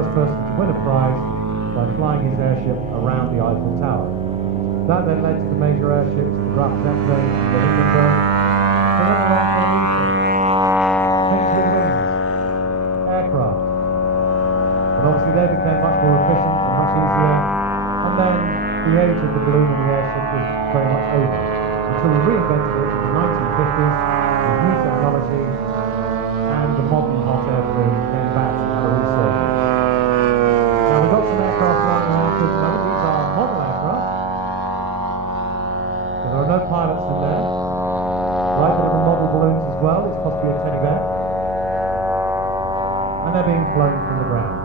first person to win a prize by flying his airship around the Eiffel Tower. That then led to the major airships, the RAF Tutor Display, the Hindenburg, the potentially winning aircraft. But obviously they became much more efficient and much easier, and then the age of the balloon and the airship was very much over, until we reinvented it in the 1950s with new technology, and the modern hot air balloon came back to have a resurgence. Now we've got some aircraft flying around here tonight. These are model aircraft, so there are no pilots in there. Right, there are the model balloons as well. It's possibly a teddy bear, and they're being flown from the ground.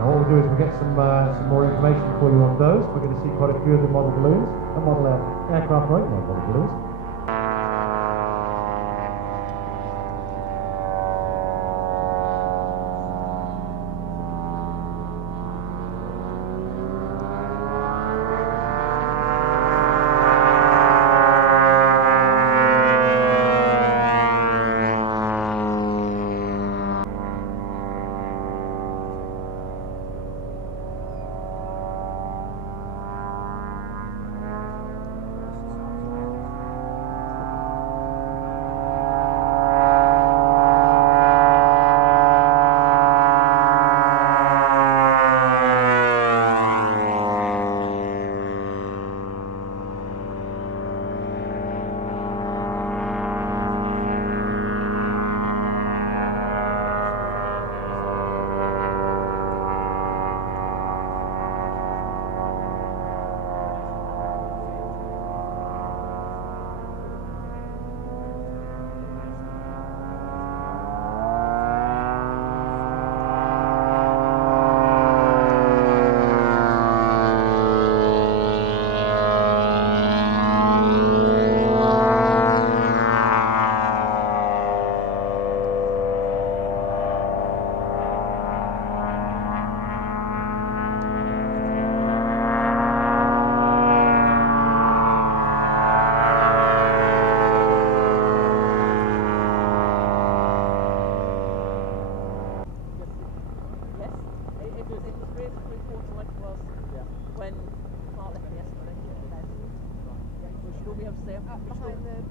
Now what we'll do is we'll get some more information for you on those. We're going to see quite a few of the model balloons, model aircraft, right? Not model balloons.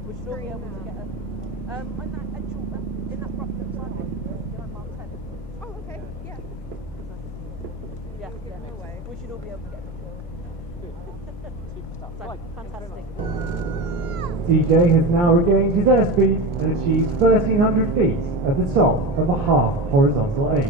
We should all be able to get a in that front mark 10. Oh, okay, yeah. Yeah. No way. We should all be able to get a picture. Fantastic. TJ has now regained his airspeed and achieved 1,300 feet at the top of a half horizontal 8.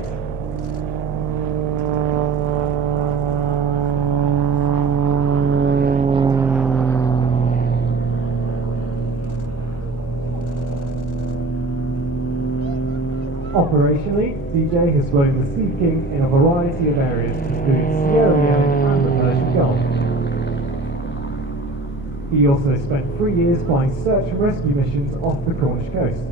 Operationally, DJ has flown the Sea King in a variety of areas, including Sierra Leone and the Persian Gulf. He also spent 3 years flying search and rescue missions off the Cornish coast.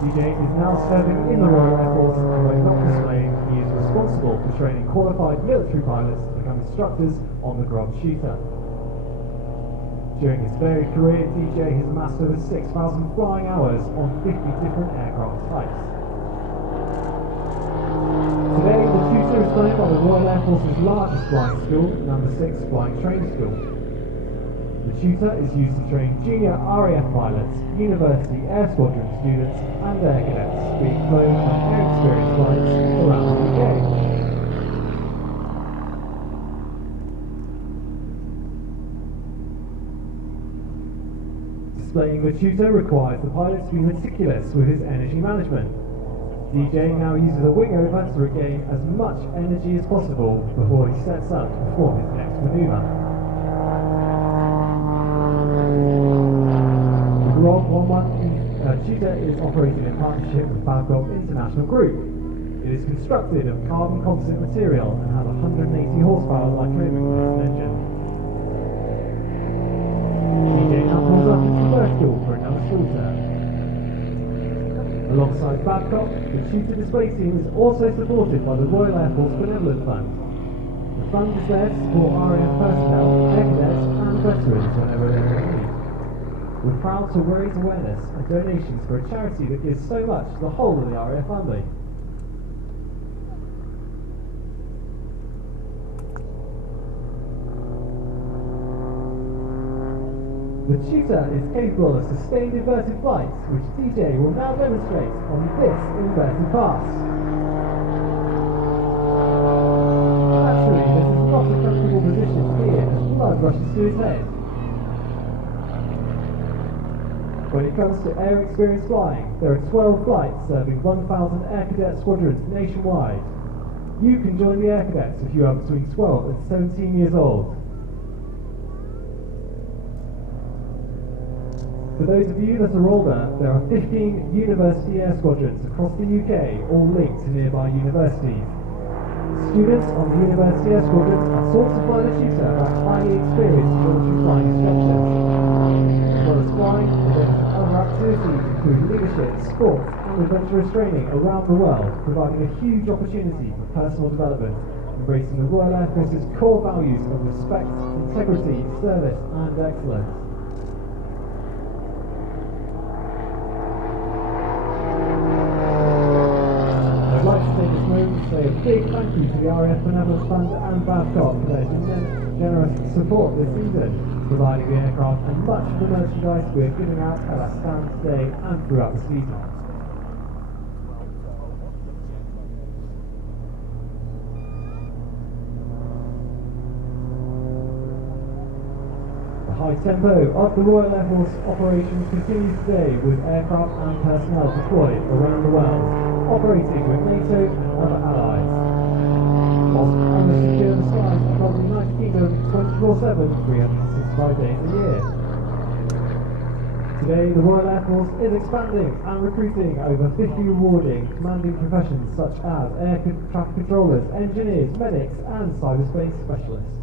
DJ is now serving in the Royal Air Force, and when not displaying, he is responsible for training qualified military pilots to become instructors on the Grob Shooter. During his varied career, DJ has amassed over 6,000 flying hours on 50 different aircraft types. Today, the Tutor is flown by the Royal Air Force's largest flying school, number 6 Flying Training School. The Tutor is used to train junior RAF pilots, university air squadron students and air cadets being flown on air experience flights around the UK. Displaying the Tutor requires the pilot to be meticulous with his energy management. DJ now uses a wing over to regain as much energy as possible before he sets up to perform his next manoeuvre. The Grob 11 Tutor is operated in partnership with Falcons International Group. It is constructed of carbon composite material and has 180 horsepower electric engine. DJ now pulls up into the vertical for another slaughter. Alongside Babcock, the Tutor Display team is also supported by the Royal Air Force Benevolent Fund. The fund is there to support RAF personnel, air cadets and veterans whenever they're in need. We're proud to raise awareness and donations for a charity that gives so much to the whole of the RAF family. The Tutor is capable of sustained inverted flights, which DJ will now demonstrate on this inverted pass. Naturally, this is not a comfortable position to be in as blood rushes to his head. When it comes to air experience flying, there are 12 flights serving 1,000 Air Cadet squadrons nationwide. You can join the Air Cadets if you are between 12 and 17 years old. For those of you that are older, there are 15 university air squadrons across the UK, all linked to nearby universities. Students on the university air squadrons are taught to fly the Tutor by highly experienced military flying instructors. As well as flying, they then have other activities including leadership, sport and adventurous training around the world, providing a huge opportunity for personal development, embracing the Royal Air Force's core values of respect, integrity, service and excellence. I'd like to take this moment to say a big thank you to the RAF Benevolent Fund and Babcock for their generous support this season, providing the aircraft and much of the merchandise we're giving out at our stand today and throughout the season. The high tempo of the Royal Air Force operations continues today with aircraft and personnel deployed around the world, operating with NATO and other allies. Whilst on the secure the skies across the United Kingdom 24/7, 365 days a year. Today, the Royal Air Force is expanding and recruiting over 50 rewarding, commanding professions such as air traffic controllers, engineers, medics and cyberspace specialists.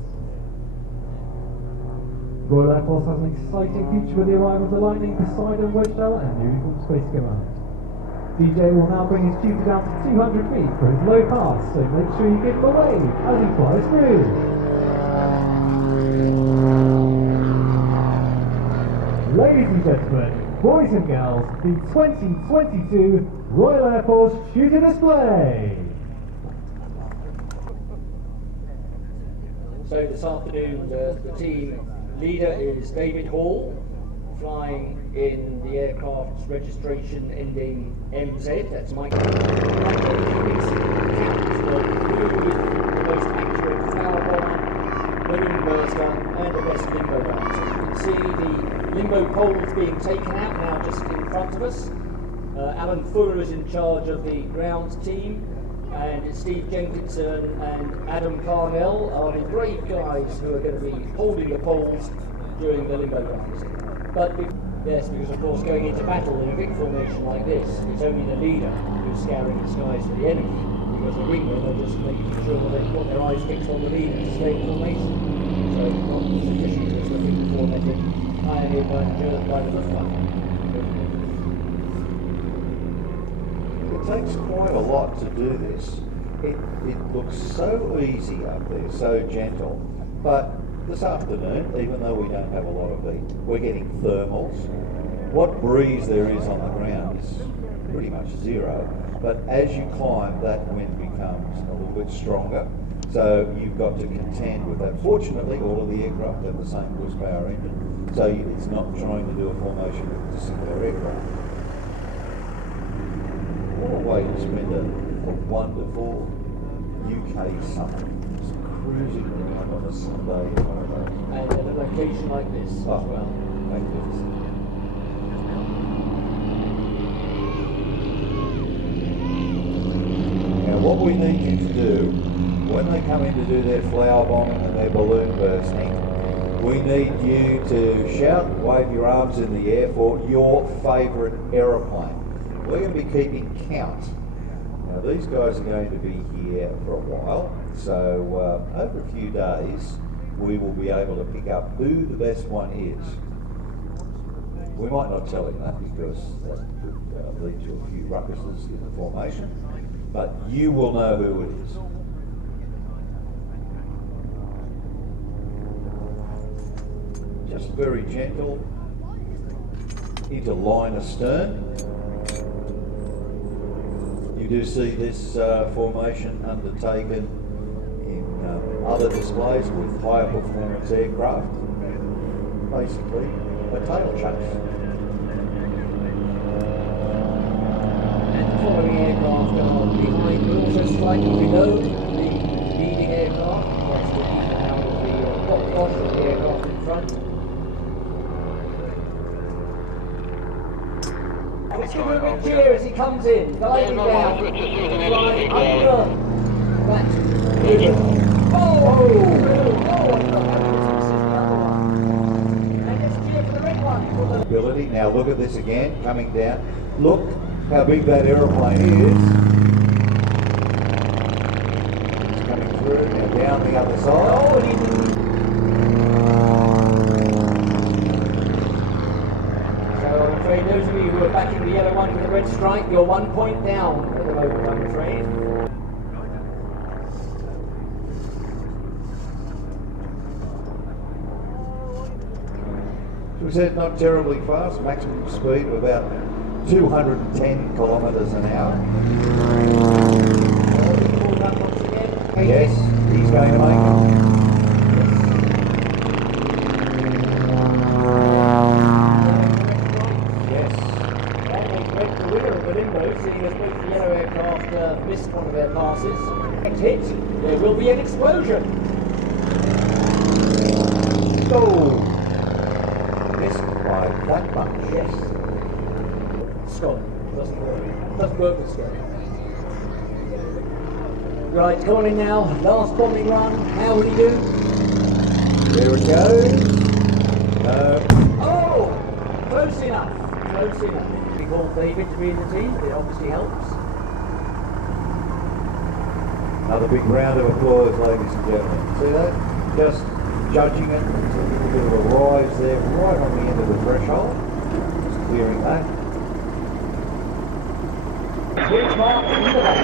Royal Air Force has an exciting future with the arrival of the Lightning, Poseidon, Wedgetail and Uniform Space Command. DJ will now bring his tutor down to 200 feet for his low pass, so make sure you give him a wave as he flies through. Ladies and gentlemen, boys and girls, the 2022 Royal Air Force Tutor Display. So this afternoon, the team leader is David Hall, flying in the aircraft's registration ending MZ. That's Mike. Mike is captain's log, who is the most accurate flower bomber, balloon burster, and the best limbo bouncer. So you can see the limbo poles being taken out now just in front of us. Alan Fuller is in charge of the grounds team, and Steve Jenkinson and Adam Parnell are the brave guys who are going to be holding the poles during the limbo bouncing. But yes, because of course going into battle in a big formation like this, it's only the leader who's scouring the skies for the enemy, because the wingmen are just making sure that they've got their eyes fixed on the leader to stay in formation. So not sufficient just looking for them pioneered by the Luftwaffe. It takes quite a lot to do this. It looks so easy up there, so gentle, but this afternoon, even though we don't have a lot of heat, we're getting thermals. What breeze there is on the ground is pretty much zero, but as you climb, that wind becomes a little bit stronger, so you've got to contend with that. Fortunately, all of the aircraft have the same horsepower engine, so it's not trying to do a formation with a single aircraft. What a way to spend a wonderful UK summer, just cruising around on a Sunday. And at a location like this as well. Magnificent. Now what we need you to do, when they come in to do their flower bombing and their balloon bursting, we need you to shout and wave your arms in the air for your favourite aeroplane. We're going to be keeping count. Now these guys are going to be here for a while, so over a few days we will be able to pick up who the best one is. We might not tell him that because that could lead to a few ruckuses in the formation, but you will know who it is. just very gentle into line astern. You do see this formation undertaken in other displays with higher performance aircraft, basically a tail chase. And the following aircraft are behind, but also slightly below the leading aircraft. That's to keep them out of the top wash of the aircraft in front. Let's give him a big cheer as he comes in, gliding down, flying under that ribbon. And let's cheer for the red one. Ability. Now look at this again, coming down. Look how big that aeroplane is. It's coming through, now down the other side. Those of you who are backing the yellow one with the red stripe, you're 1 point down at the moment, I'm afraid. We said not terribly fast, maximum speed of about 210 kilometres an hour. Yes, he's going to make it. Seeing as both the yellow aircraft missed one of their passes. Next hit, there will be an explosion. Oh! Missed by that much. Yes. Scott. Doesn't work. Doesn't work with Scott. Right, come on in now. Last bombing run. How will he do? There it goes. Oh! Close enough. Close enough. Called David to be in the team, it obviously helps. Another big round of applause, ladies and gentlemen. See that? Just judging it. It's a little bit of a rise there, right on the end of the threshold. Just clearing that. Huge mark in the back.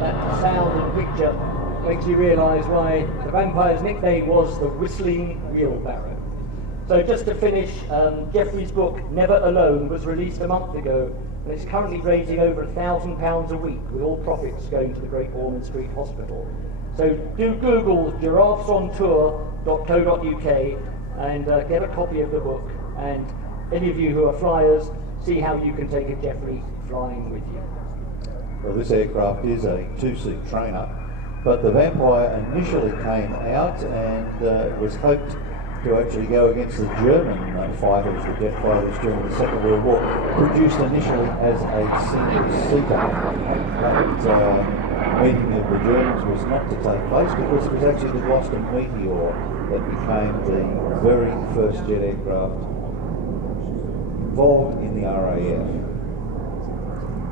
That sound and picture makes you realise why the vampire's nickname was the Whistling Wheelbarrow. So just to finish, Geoffrey's book, Never Alone, was released a month ago, and it's currently raising over £1,000 a week, with all profits going to the Great Ormond Street Hospital. So do Google giraffesontour.co.uk and get a copy of the book, and any of you who are flyers, see how you can take a Geoffrey flying with you. Well, this aircraft is a two-seat trainer, but the Vampire initially came out and was hoped to actually go against the German fighters, the jet fighters during the Second World War, produced initially as a single-seater. That meeting of the Germans was not to take place because it was actually the Boston Meteor that became the very first jet aircraft involved in the RAF.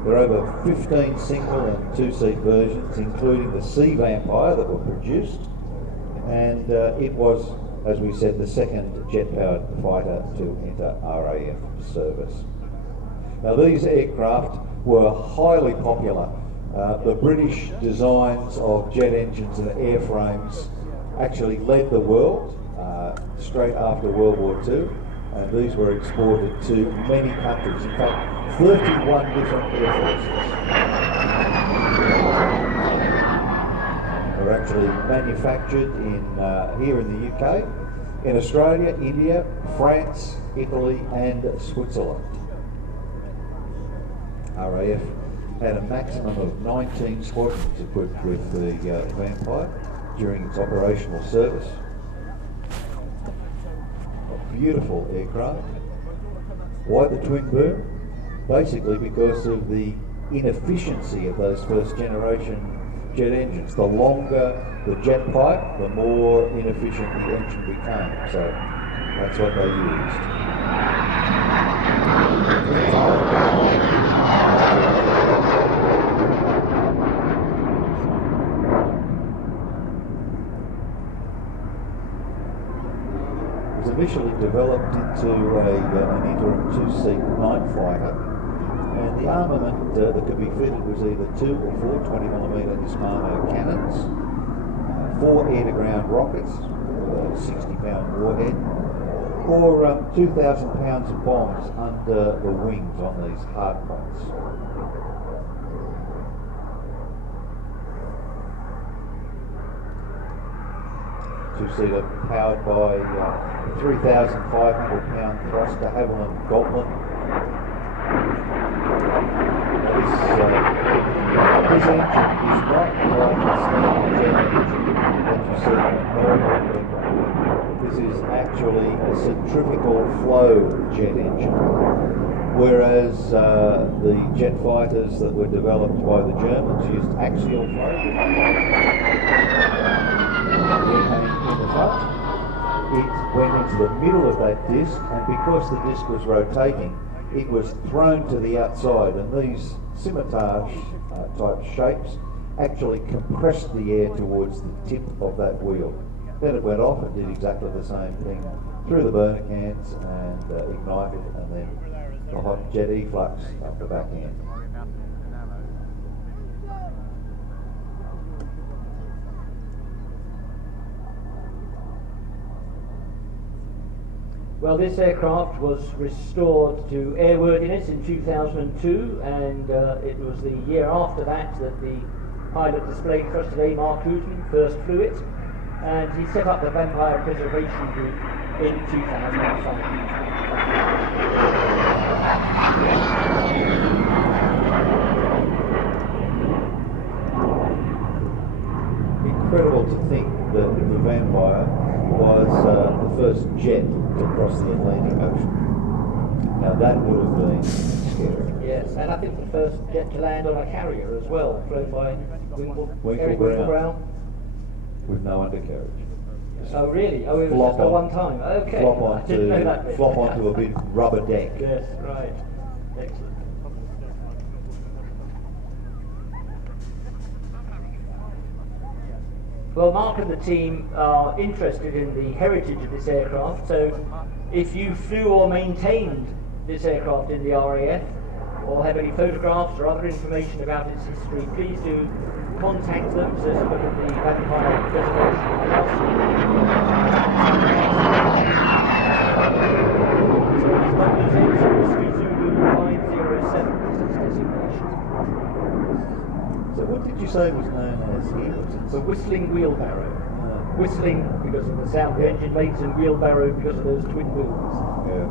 There are over 15 single and two-seat versions, including the Sea Vampire that were produced, and it was, as we said, the second jet-powered fighter to enter RAF service. Now these aircraft were highly popular. The British designs of jet engines and airframes actually led the world straight after World War II, and these were exported to many countries. In fact, 31 different air forces are actually manufactured in here in the UK, in Australia, India, France, Italy and Switzerland. RAF had a maximum of 19 squadrons equipped with the Vampire during its operational service. A beautiful aircraft. Why the twin boom? Basically because of the inefficiency of those first generation jet engines. The longer the jet pipe, the more inefficient the engine became. So that's what they used. It was initially developed into an interim two-seat night fighter. And the armament that could be fitted was either 2 or 4 20mm Hispano cannons, 4 air-to-ground rockets with a 60-pound warhead, or 2,000 pounds of bombs under the wings on these hardpoints. Two-seater powered by 3,500-pound thruster Havilland Gauntlet. This engine is not like a standard jet engine that you see in a normal aircraft. This is actually a centrifugal flow jet engine, whereas the jet fighters that were developed by the Germans used axial flow. In the front, it went into the middle of that disc, and because the disc was rotating, it was thrown to the outside, and these scimitar type shapes actually compressed the air towards the tip of that wheel. Then it went off and did exactly the same thing through the burner cans and ignited, and then the hot jet efflux up the back end. Well, this aircraft was restored to airworthiness in 2002, and it was the year after that that the pilot displayed Trusted A. Mark Housman first flew it, and he set up the Vampire Preservation Group in 2005. Incredible to think that the Vampire was the first jet to cross the Atlantic Ocean. Now that would have been scary. Yes, and I think the first jet to land on a carrier as well, flown by Eric Winkle-Brown. With no undercarriage. Oh really? Oh, it was just a one time. Okay. I didn't know that bit. Flop onto a big rubber deck. Yes, right. Excellent. Well, Mark and the team are interested in the heritage of this aircraft, so if you flew or maintained this aircraft in the RAF, or have any photographs or other information about its history, please do contact them. So look at the Vampire Preservation Trust. So what did you say was known as here? The whistling wheelbarrow. Whistling because of the sound the engine makes, and wheelbarrow because of those twin wheels. Yeah.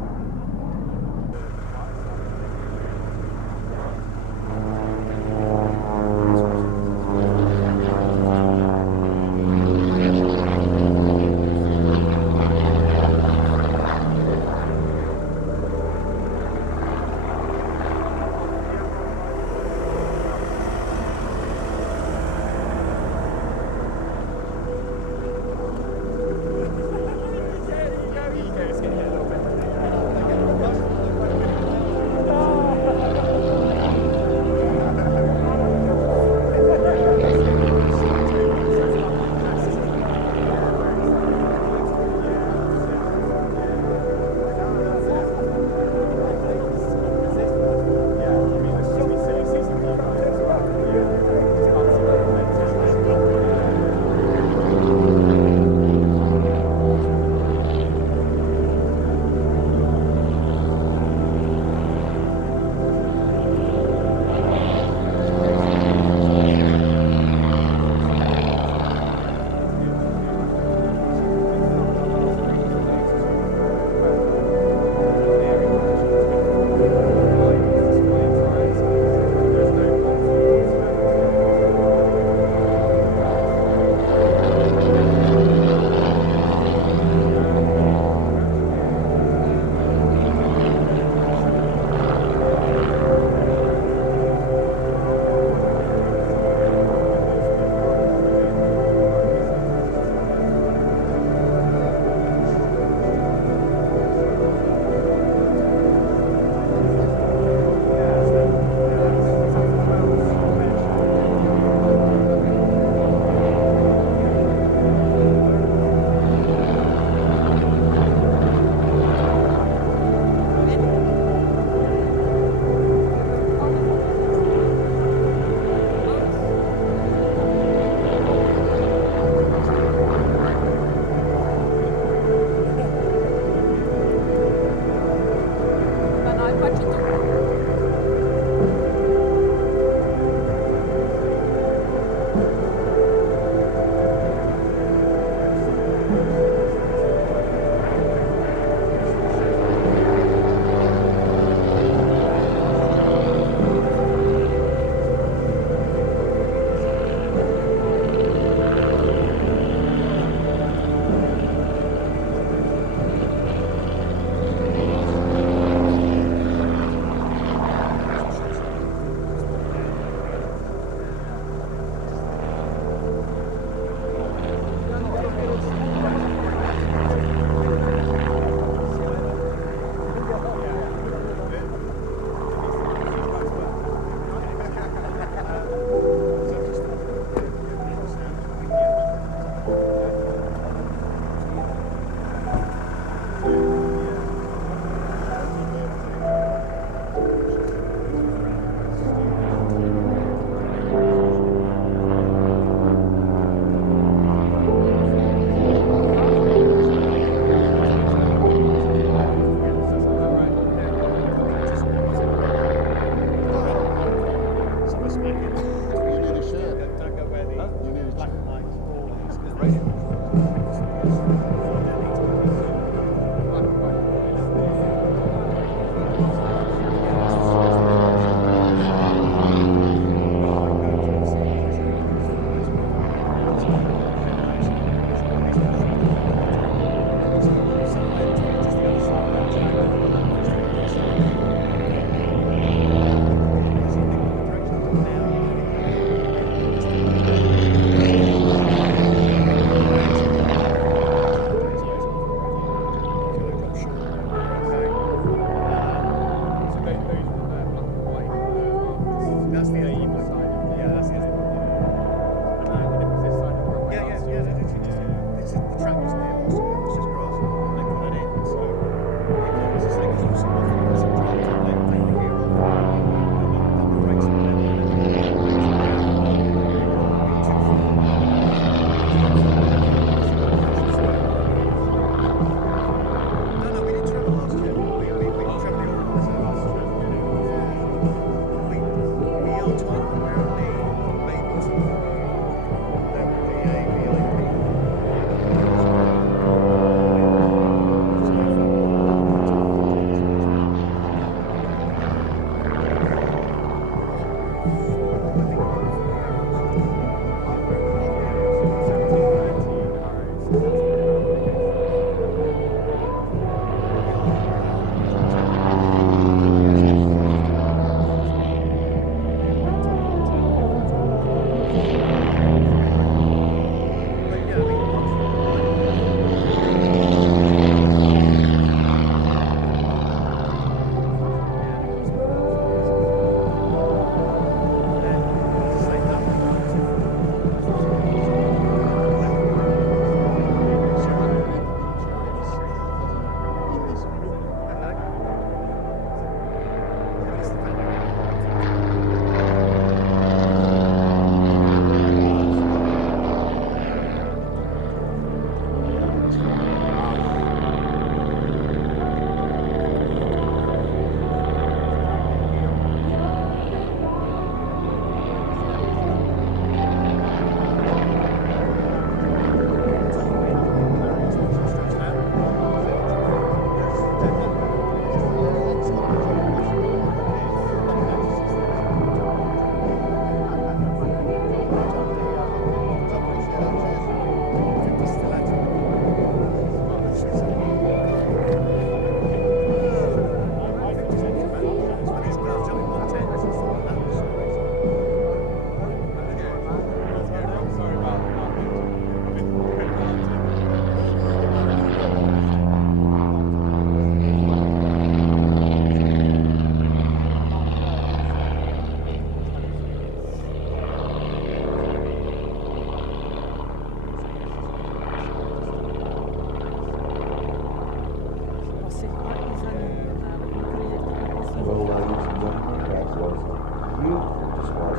beautiful display.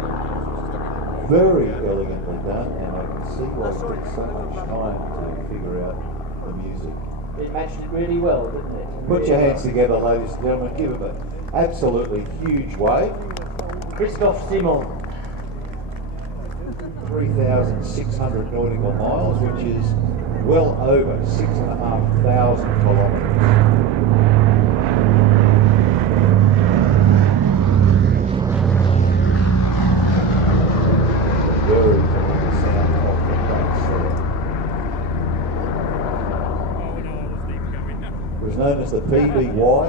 Very elegantly done, and I can see why it took so much time to figure out the music. It matched it really well, didn't it? Put your hands together, ladies and gentlemen. Give them an absolutely huge wave. Christophe Simon. 3,600 nautical miles, which is well over 6,500 kilometres. Very familiar sound of the brakes there. It was known as the PBY,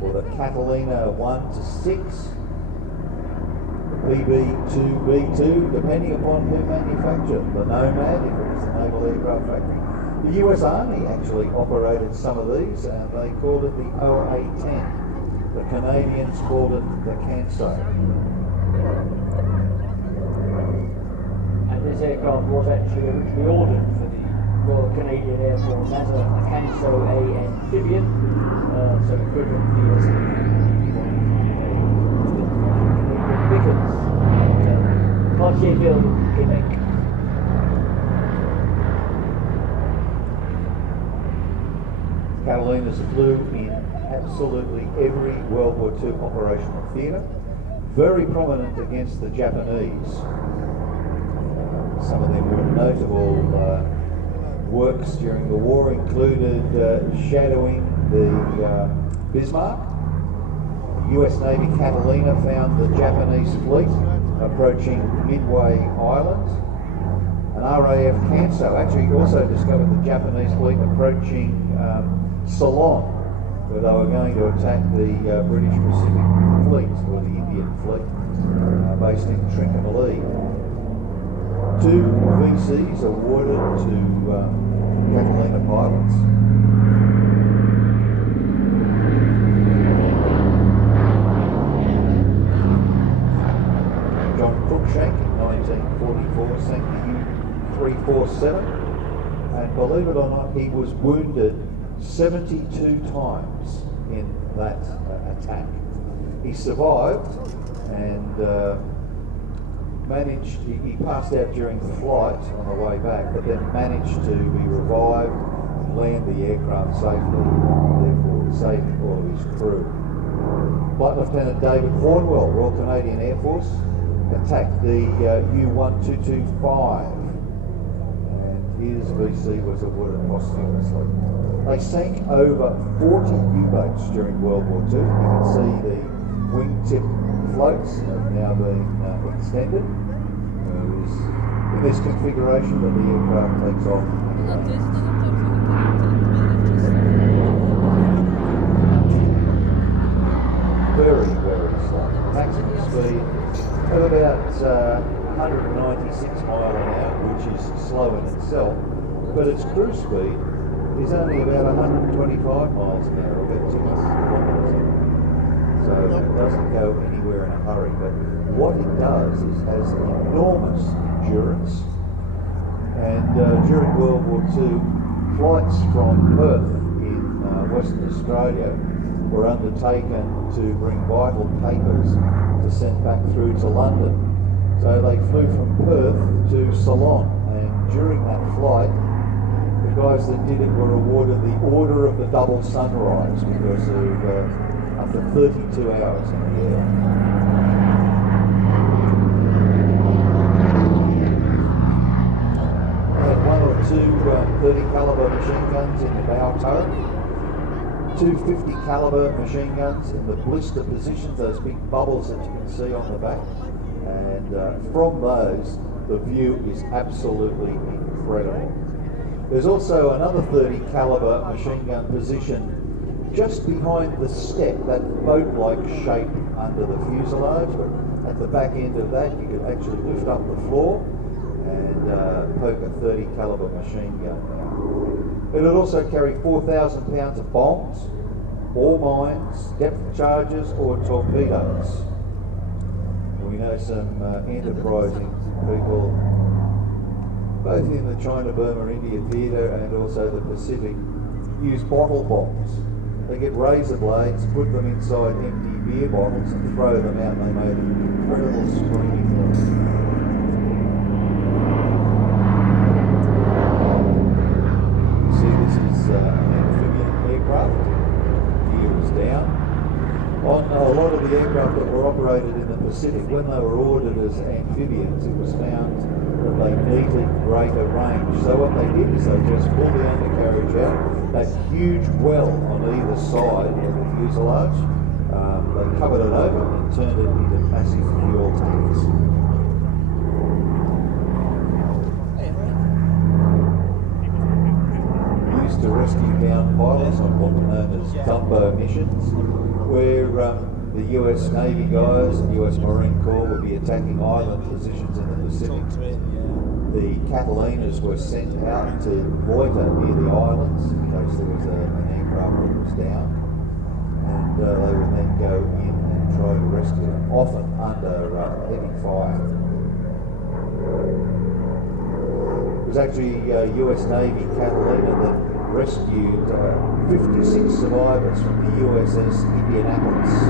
or the Catalina 1 to 6. PB2B2, depending upon who manufactured. The Nomad, if it was the Naval Aircraft Factory. The US Army actually operated some of these, and they called it the OA-10. The Canadians called it the Canso. And this aircraft was actually originally ordered for the Royal Canadian Air Force as a Canso A amphibian, so equivalent to the Vickers, Cartierville, Quebec. Catalinas flew in absolutely every World War II operational theatre, very prominent against the Japanese. Some of them were notable works during the war included shadowing the Bismarck. US Navy Catalina found the Japanese fleet approaching Midway Island. An RAF Canso actually also discovered the Japanese fleet approaching Ceylon, where they were going to attack the British Pacific Fleet, or the Indian Fleet, based in Trincomalee. 2 VCs awarded to Catalina pilots. Shank in 1944 sank the U-347, and believe it or not, he was wounded 72 times in that attack. He survived and he passed out during the flight on the way back, but then managed to be revived and land the aircraft safely, therefore saving all of his crew. Flight Lieutenant David Hornwell, Royal Canadian Air Force, attacked the U-1225, and his VC was awarded posthumously. They sank over 40 U-boats during World War II. You can see the wingtip floats have now been extended. In this configuration that the aircraft takes off. Very, very slow. Maximum speed of about 196 mile an hour, which is slow in itself, but its cruise speed is only about 125 miles an hour, about 2 kilometres. So it doesn't go anywhere in a hurry, but what it does is has enormous endurance. And during World War II, flights from Perth in Western Australia were undertaken to bring vital papers to send back through to London. So they flew from Perth to Ceylon, and during that flight, the guys that did it were awarded the Order of the Double Sunrise because of up to 32 hours in the air. They had 1 or 2 30 caliber machine guns in the bow turret, 2 50 caliber machine guns in the blister positions, those big bubbles that you can see on the back, and from those the view is absolutely incredible. There's also another 30 caliber machine gun position just behind the step, that boat-like shape under the fuselage, but at the back end of that you could actually lift up the floor and poke a 30 caliber machine gun out. It would also carry 4,000 pounds of bombs, or mines, depth charges, or torpedoes. We know some enterprising people, both in the China-Burma India theatre and also the Pacific, use bottle bombs. They get razor blades, put them inside empty beer bottles and throw them out. They made an incredible screaming noise. You see, this is an amphibian aircraft. Gear is down. On a lot of the aircraft that were operated in the Pacific, when they were ordered as amphibians, it was found that they needed greater range. So what they did is they just pulled the undercarriage out, that huge well on either side of the fuselage, they covered it over and turned it into massive fuel tanks. Used to rescue downed pilots on what were known as Dumbo missions, where the US Navy guys and US Marine Corps would be attacking island positions in the Pacific. The Catalinas were sent out to loiter near the islands in case there was an aircraft that was down, and they would then go in and try to rescue them, often under heavy fire. It was actually US Navy Catalina that rescued 56 survivors from the USS Indianapolis that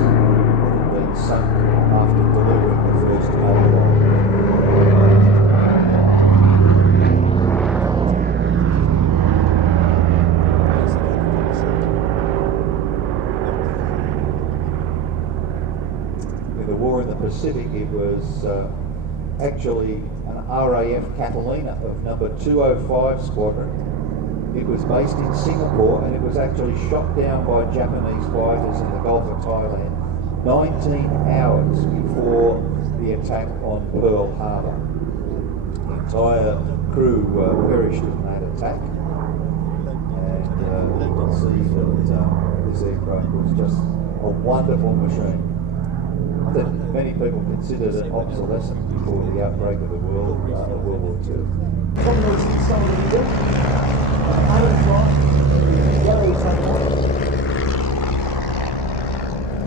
had been sunk after delivering the first payload. In the war in the Pacific, it was actually an RAF Catalina of number 205 Squadron. It was based in Singapore and it was actually shot down by Japanese fighters in the Gulf of Thailand 19 hours before the attack on Pearl Harbor. The entire crew perished in that attack, and you can see that this aircraft was just a wonderful machine that many people considered an obsolescent before the outbreak of the World War II.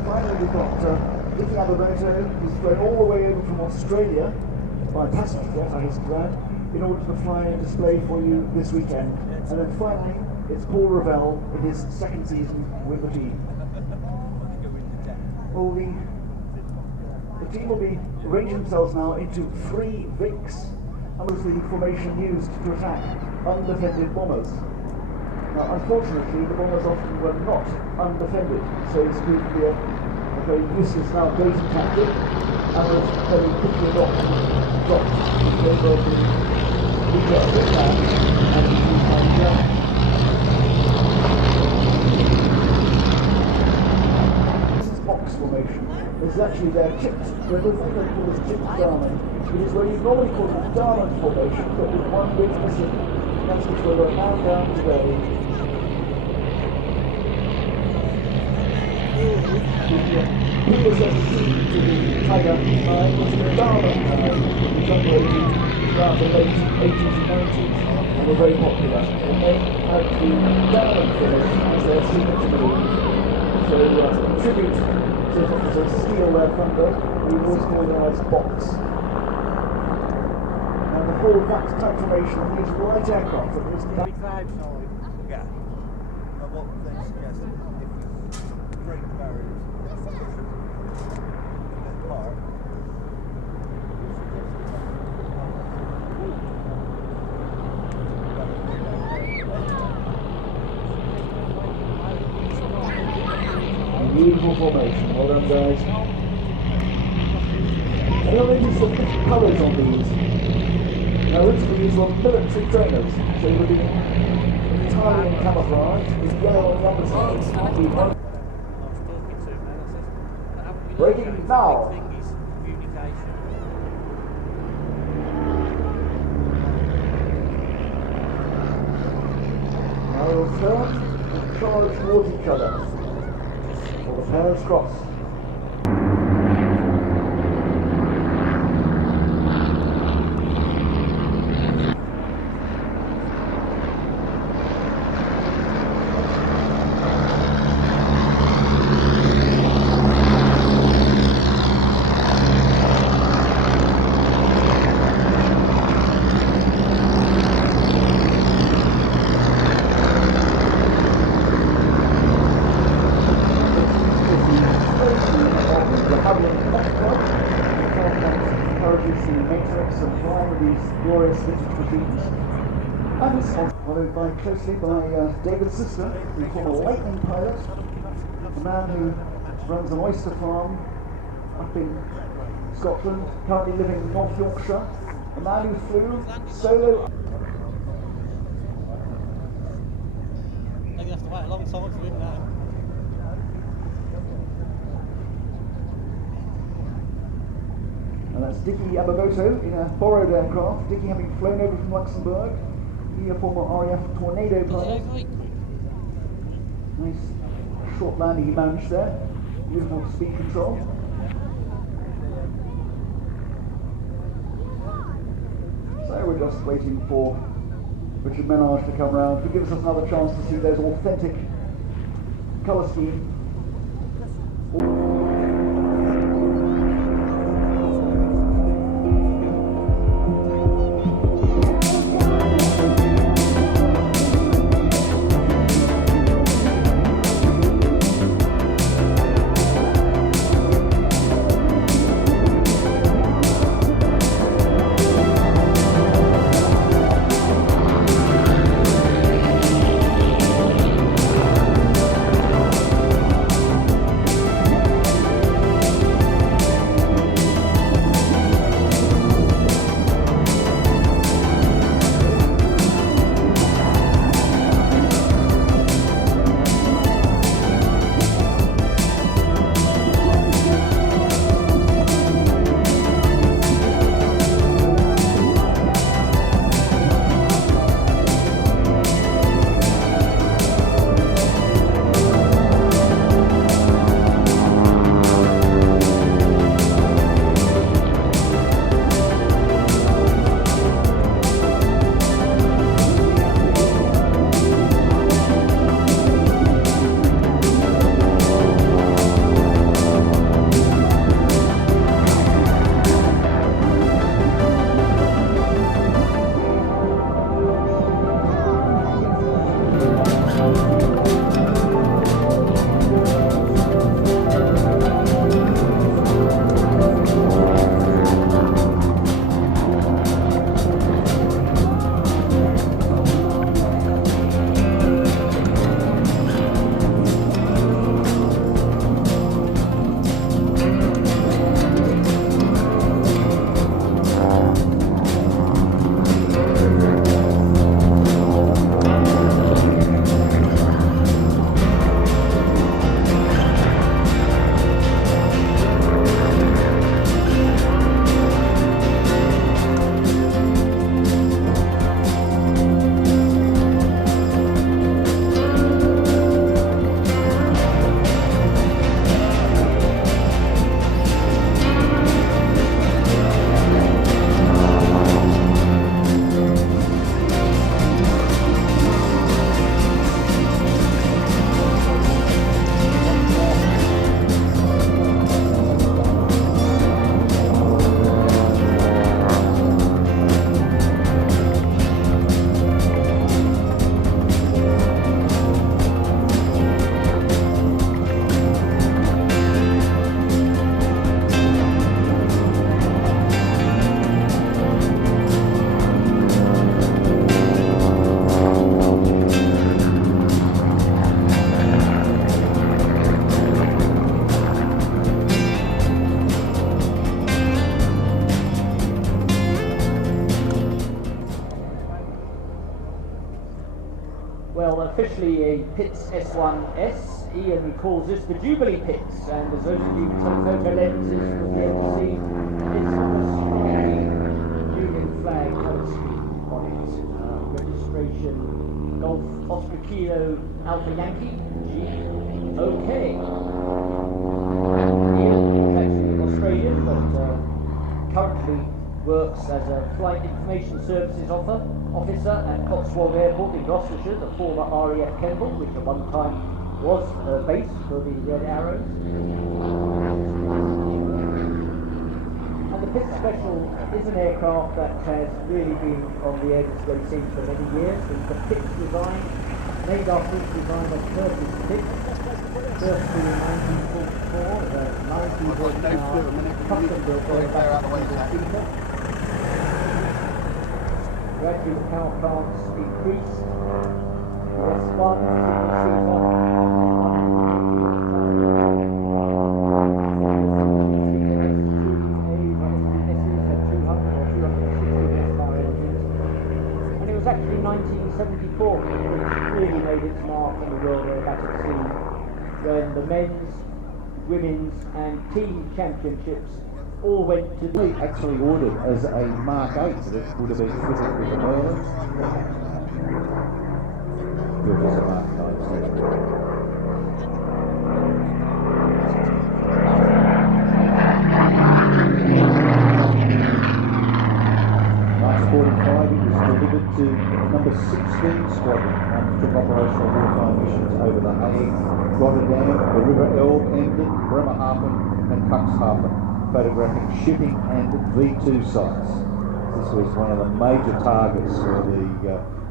Finally, we've got Ricky Aerobatic, who's flown all the way over from Australia by passenger jet, I hasten to add, in order to fly and display for you this weekend. And then finally, it's Paul Ravel in his second season with the team. Well, the team will be arranging themselves now into 3 VICs, and was the formation used to attack undefended bombers. Now, unfortunately, the bombers often were not undefended, so this proved to be a very useless now dating tactic, and was very quickly dropped in favour of the weaker Midlands and the Twilight. This is box formation. This is actually their chipped, the thing they call this chipped diamond. It is where you normally call it diamond formation, but with one big missing. That's which we're now down today. The predecessor to the Tiger 9 was the Diamond 9, which operated throughout the late 80s and 90s and were very popular. And they had the Diamond finish as their signature move. So in tribute to steal their thunder, we always call them as box. And the whole that transformation of these light aircraft that was the Yeah. And what they suggested, if you break the barriers, push them a bit apart, beautiful formation. Well done, guys. And I'll use some different colours on these. Now, originally these were military trainers, so they would be entirely in camouflage, with yellow on the underside. Breaking now. Now we'll turn and charge towards each other. For the pairs cross. various vintage machines. And it's followed closely by David's sister, the former Lightning pilot, a man who runs an oyster farm up in Scotland, currently living in North Yorkshire, a man who flew solo. I'm going to have to wait a long time for him now. And that's Dickie Yamamoto in a borrowed aircraft, Dickie having flown over from Luxembourg, he a former RAF Tornado pilot. Nice short landing he managed there, beautiful speed control. So we're just waiting for Richard Menage to come round, who gives us another chance to see those authentic colour scheme. Officially a Pitts S1S. Ian calls this the Jubilee Pitts, and as those of you with telephoto lenses will be able to see, it's got a strong Union flag colour scheme on it. Registration Golf Oscar Kilo Alpha Yankee G. OK. Ian is actually Australian, but currently works as a Flight Information Services officer at Cotswold Airport in Gloucestershire, the former RAF Kemble, which at one time was a base for the Red Arrows. And the Pitts Special is an aircraft that has really been on the air display scene for many years. It's the Pitts design, named after its designer Curtis Pitts, first in 1944, the 90 custom built Aerobatic. Gradually the power plants increased. S1 and it was actually 1974 that it really made its mark on the World Aerobatic scene when the men's, women's and team championships all went to We actually ordered as a Mark 8 that would have been fitted with the Merlin. Built as a Mark 9. 1945 it was delivered to number 16 Squadron and took operational wartime missions over the Hague, Rotterdam, the River Elbe, Emden, Bremerhaven and Cuxhaven, photographing shipping and V2 sites. This was one of the major targets for the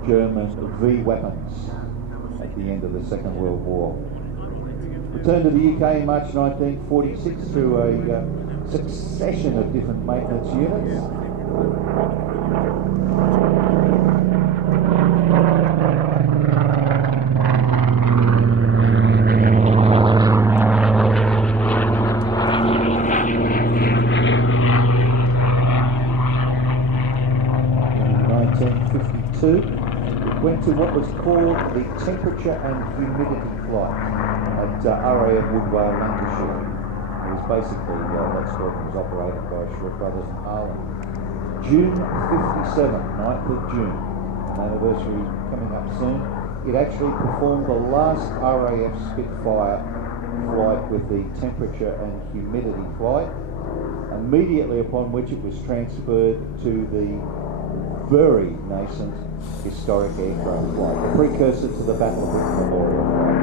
German V weapons at the end of the Second World War. Returned to the UK in March 1946 through a succession of different maintenance units. It went to what was called the temperature and humidity flight at RAF Woodward, Lancashire. It was basically, that squadron was operated by Short Brothers in Ireland. June 57, 9th of June, an anniversary coming up soon. It actually performed the last RAF Spitfire flight with the temperature and humidity flight, immediately upon which it was transferred to the very nascent historic aircraft flight, the precursor to the Battle of Britain Memorial flight.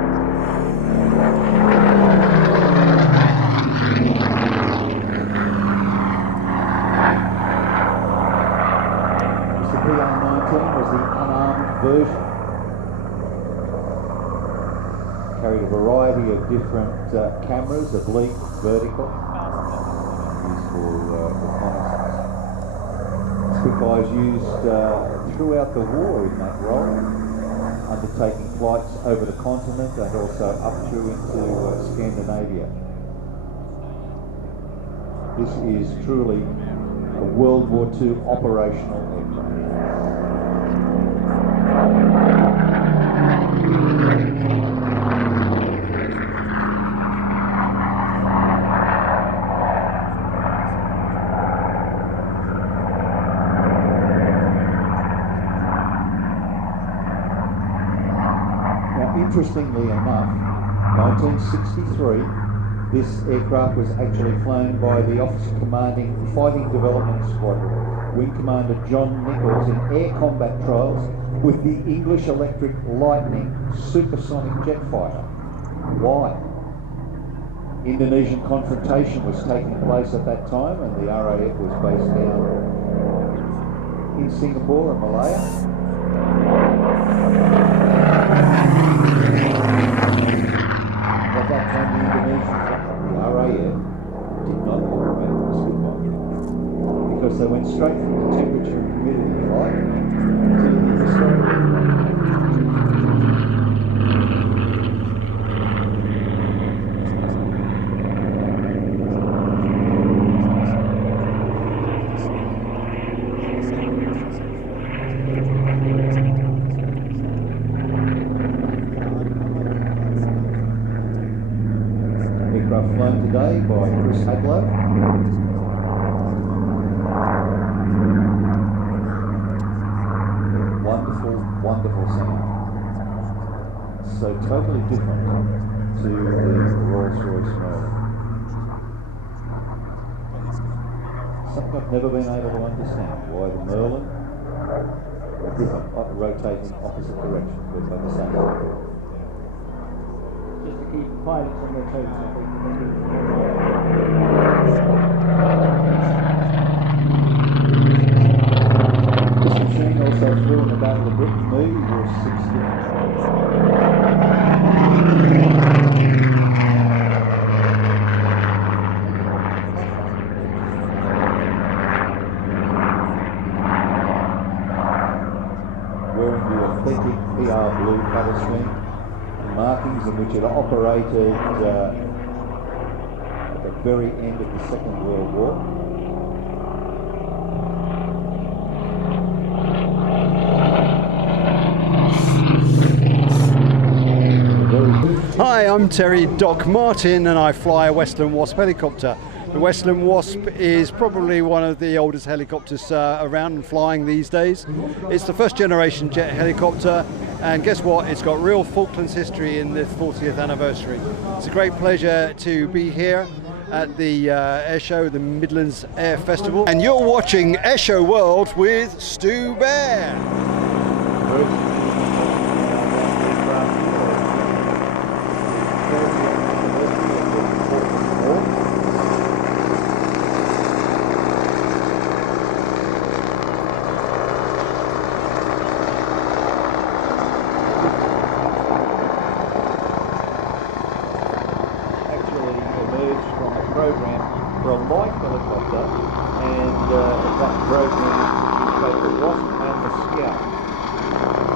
The PR-19 was the unarmed version. Carried a variety of different cameras, oblique, vertical, used for reconnaissance. Spitfires used throughout the war in that role, undertaking flights over the continent and also up through into Scandinavia. This is truly a World War II operational aircraft. Interestingly enough, 1963, this aircraft was actually flown by the officer commanding Fighting Development Squadron, Wing Commander John Nichols, in air combat trials with the English Electric Lightning supersonic jet fighter. Why? Indonesian confrontation was taking place at that time, and the RAF was based down in Singapore and Malaya. At that time, the Indonesians, the RAF, did not operate the Spitfire because they went straight from the temperature and humidity flight to the historic flown today by Chris Hadlow. Wonderful, wonderful sound. So totally different to the Rolls-Royce Merlin. Something I've never been able to understand, why the Merlin are different, rotating opposite directions, but by the same time. Just to keep pilots on their toes, I think. This machine also flew in the Battle of Britain. Me was 16. markings in which it operated at the very end of the Second World War. Hi, I'm Terry Doc Martin and I fly a Westland Wasp helicopter. The Westland Wasp is probably one of the oldest helicopters around and flying these days. It's the first generation jet helicopter, and guess what? It's got real Falklands history in the 40th anniversary. It's a great pleasure to be here at the air show, the Midlands Air Festival. And you're watching Air Show World with Stu Bear. Program for a light helicopter, and that program is both the Wasp and the Scout.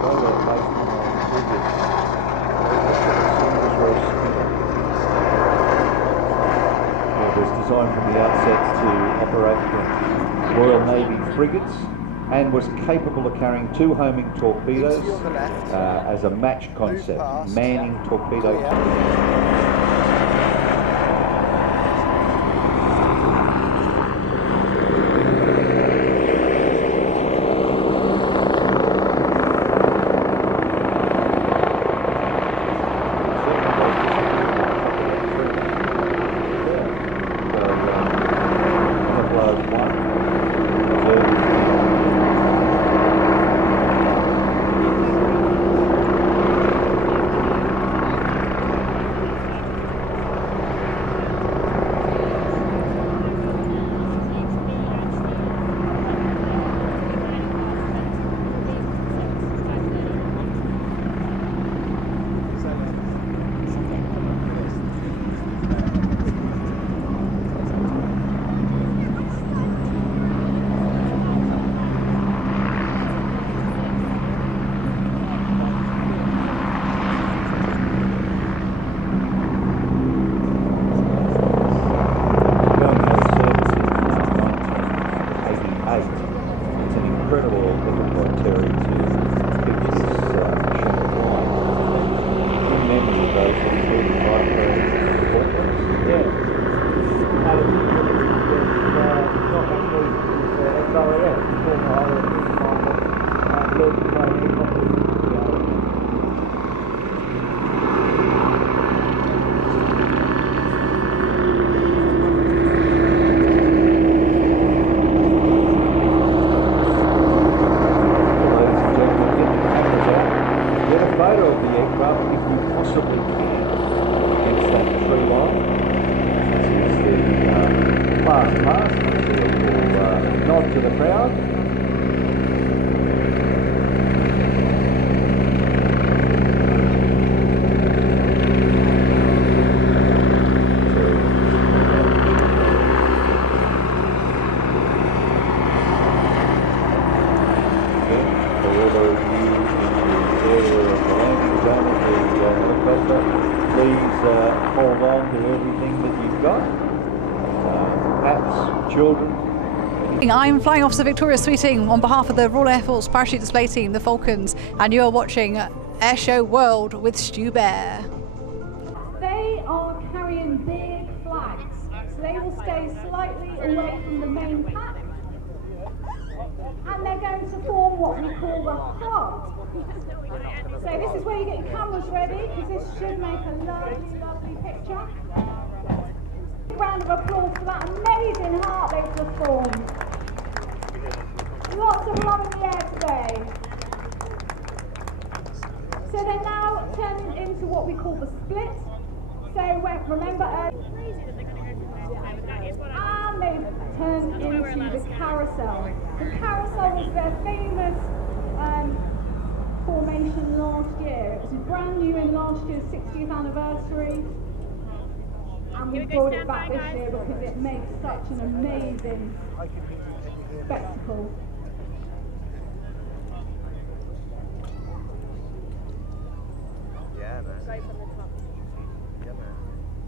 They were based on a previous It was designed from the outset to operate the Royal Navy frigates and was capable of carrying 2 homing torpedoes as a match concept, manning torpedo. Nod to the crowd. Please hold on to everything that you've got. Hats, children. I'm Flying Officer Victoria Sweeting on behalf of the Royal Air Force Parachute Display Team, the Falcons, and you're watching Air Show World with Stu Bear. They are carrying big flags, so they will stay slightly away from the main pack, and they're going to form what we call the heart. So this is where you get your cameras ready, because this should make a lovely, lovely picture. Round of applause for that amazing heart they've just formed. Lots of love in the air today. So they're now turning into what we call the split. So remember and they've turned into the carousel. The carousel was their famous formation last year. It was brand new in last year's 60th anniversary. And we brought it back this year because it makes such an amazing spectacle. Yeah, man.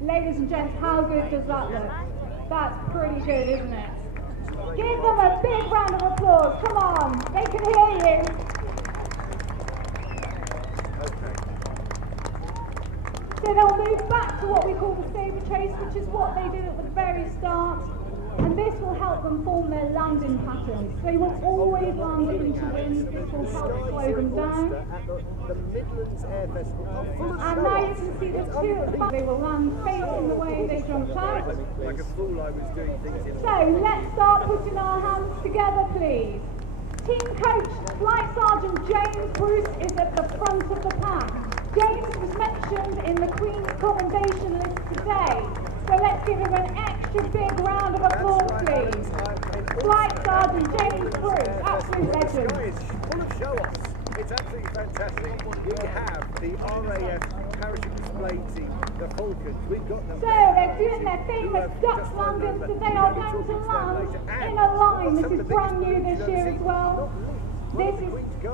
Ladies and gents, how good does that look? That's pretty good, isn't it? Give them a big round of applause. Come on, they can hear you. So they'll move back to what we call the sabre chase, which is what they did at the very start. And this will help them form their landing patterns. They will always land into wind. This will help slow them down. The Midlands Air Festival. And now you can see the two at the back. They will land facing the way they jumped out. Like a fool, I was doing things in. So let's start putting our hands together, please. Team coach, Flight Sergeant James Bruce is at the front of the pack. James was mentioned in the Queen's Commendation list today. So let's give him an extra big round of applause, please. Flight Sergeant James Bruce, absolute legend. It's full of show-offs. It's absolutely fantastic. We have the RAF Parachute Display team, the Falcons. We've got them. So they're doing their famous duck landing, so they are going to land in a line. This is brand new this year as well. This is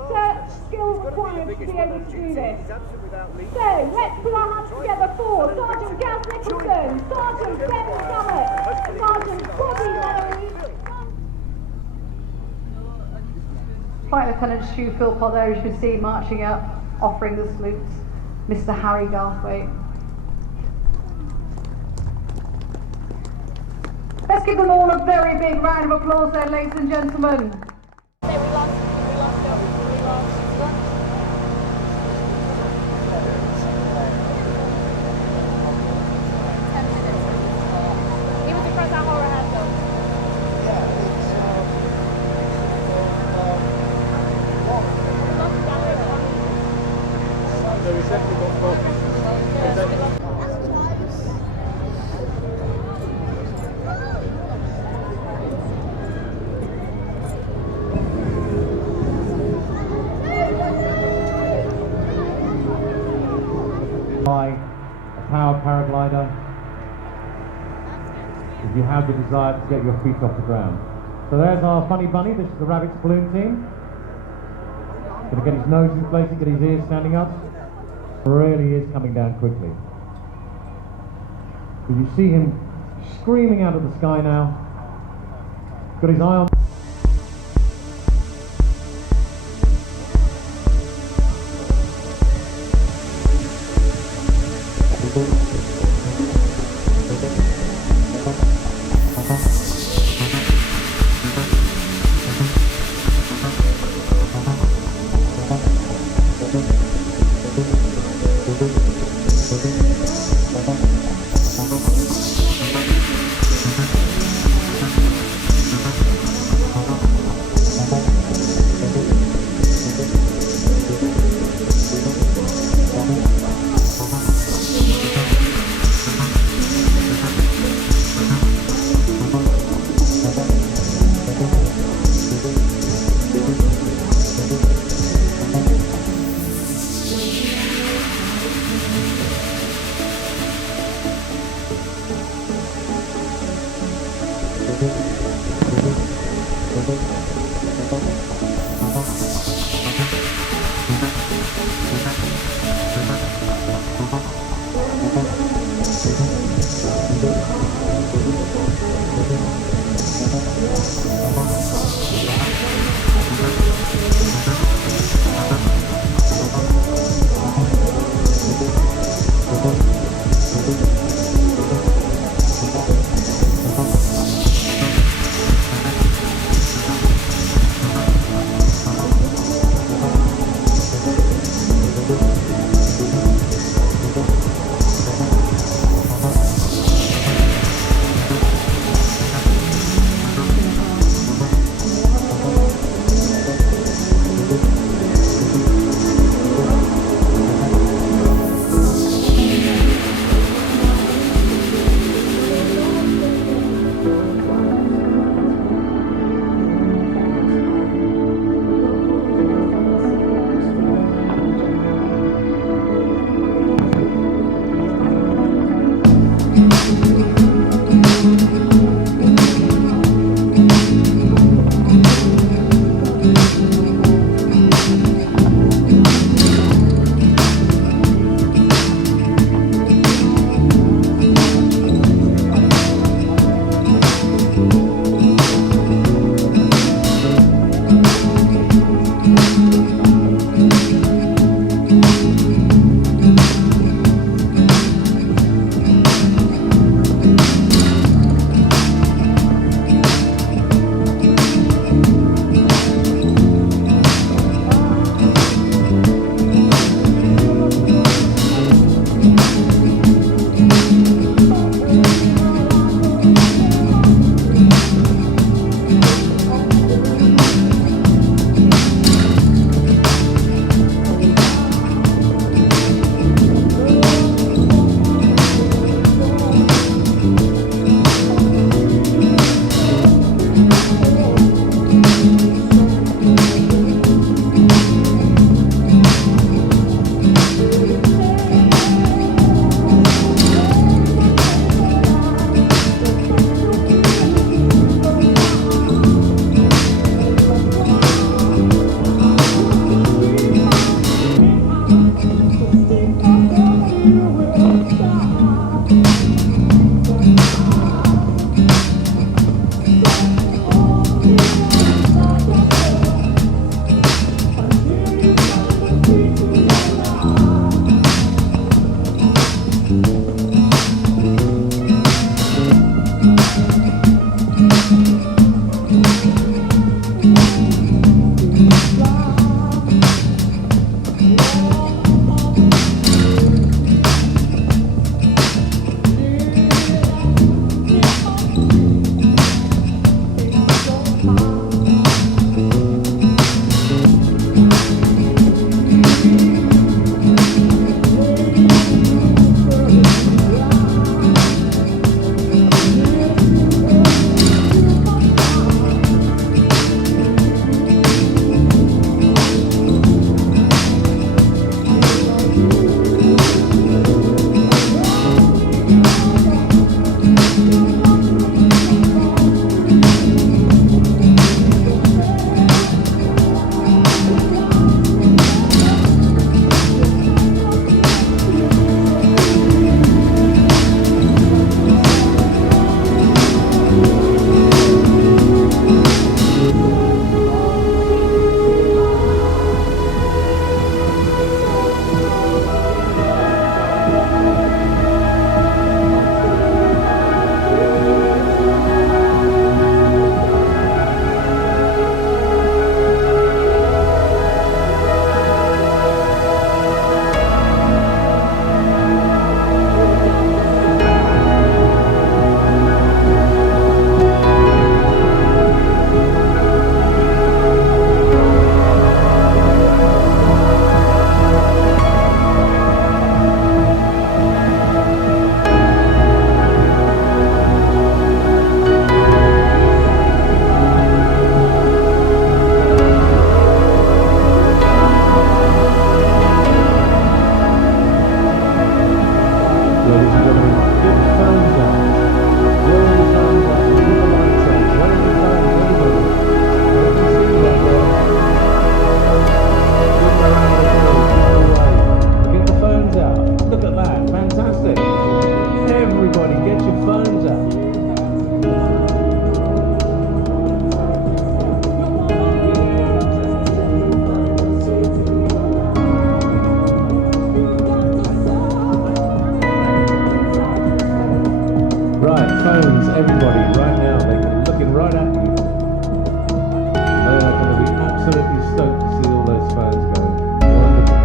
such skill required to be able to do this. So let's put our hands together for Sergeant Gaz Nicholson, Sergeant Ben Summit, Sergeant Bobby Lowe. Flight Lieutenant Stu Philpott there, as you can see, marching up, offering the salutes, Mr. Harry Garthwaite. Let's give them all a very big round of applause there, ladies and gentlemen. By a powered paraglider, if you have the desire to get your feet off the ground. So there's our funny bunny. This is the Rabbit's balloon team. Going to get his nose inflated, get his ears standing up. Really is coming down quickly. But you see him screaming out of the sky now. Got his eye on. ladies and gentlemen. Get your phones out. Roll your phones out. Put the lights on. Wave your phones, everybody. I can see you up there. Give them a round of applause. Give them a wave. Get the phones out. Look at that. Fantastic. Everybody, get your phones out. Right, phones, everybody, right now, they're looking right at you. They are going to be absolutely stoked to see all those phones going. Wonderful.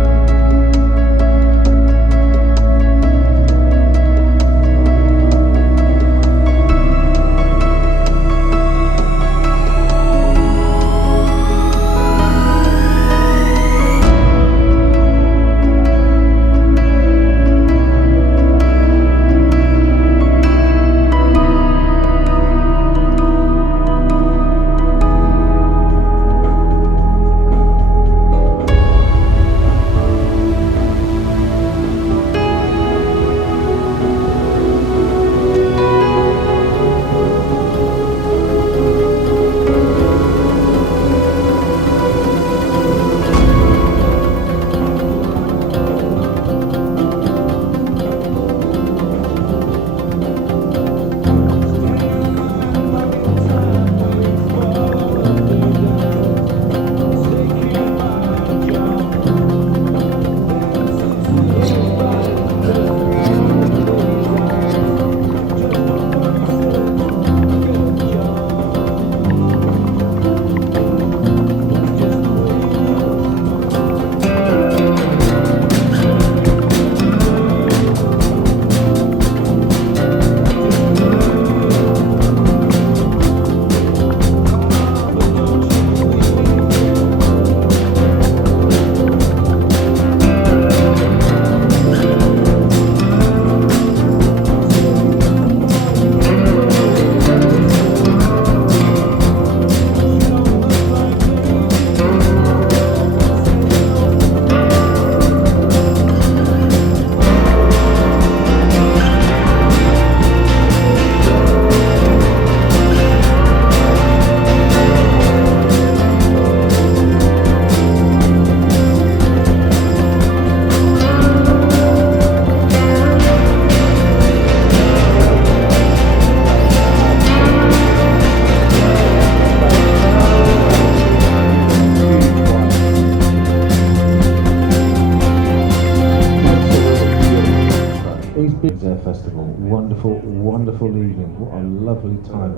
Air Festival. Wonderful, wonderful evening. What a lovely time.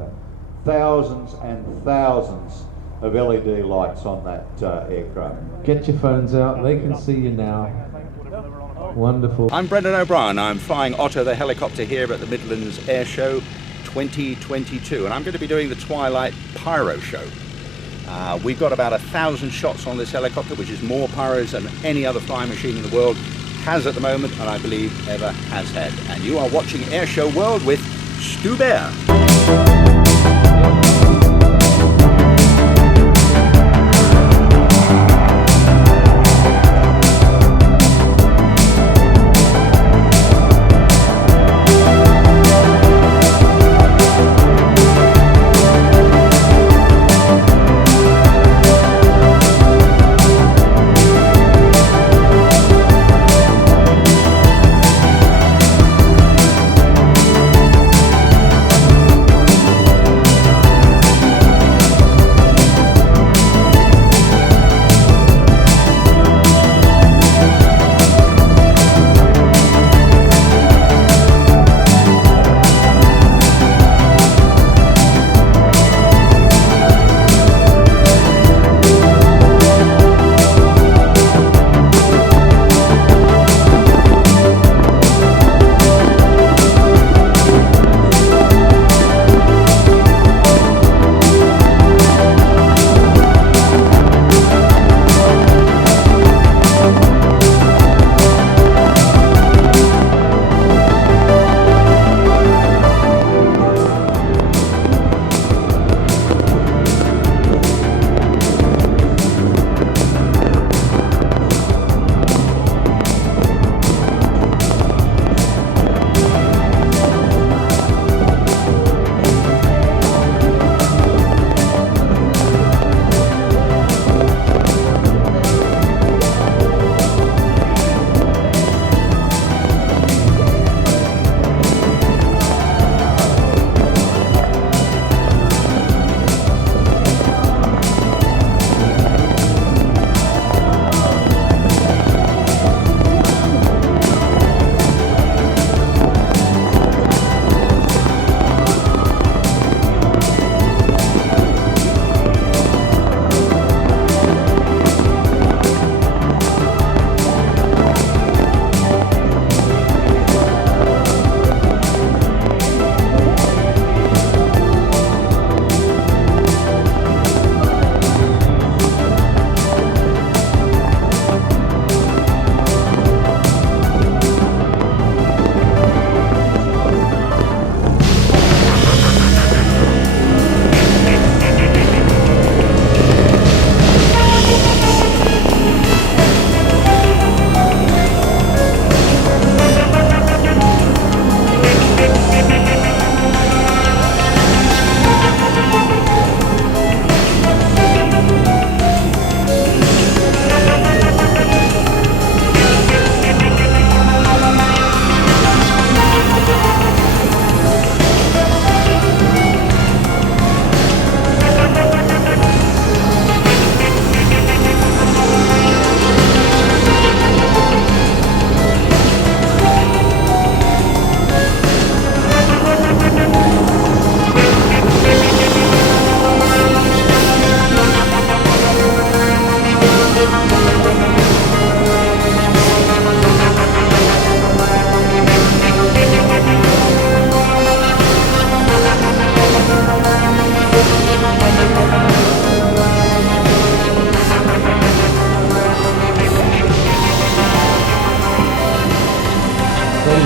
Thousands and thousands of LED lights on that aircraft. Get your phones out, they can see you now. Wonderful. I'm Brendan O'Brien. I'm flying Otto the helicopter here at the Midlands Air Show 2022, and I'm going to be doing the Twilight Pyro show. We've got about 1,000 shots on this helicopter, which is more pyros than any other flying machine in the world has at the moment, and I believe ever has had. And you are watching Air Show World with Stu Bear.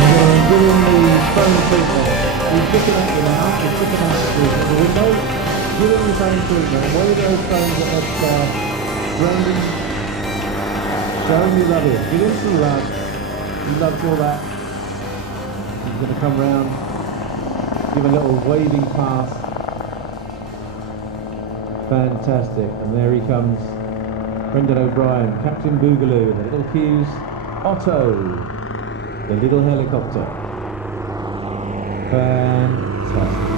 Give him the phone treatment. He's looking at you now. He's looking at the window. Give him the phone treatment. Wave those phones at that Brandon. Show him you love him. Give him some love. He loves all that. He's going to come round. Give a little waving pass. Fantastic. And there he comes. Brendan O'Brien, Captain Boogaloo, the little cues. Otto, the little helicopter. Fantastic.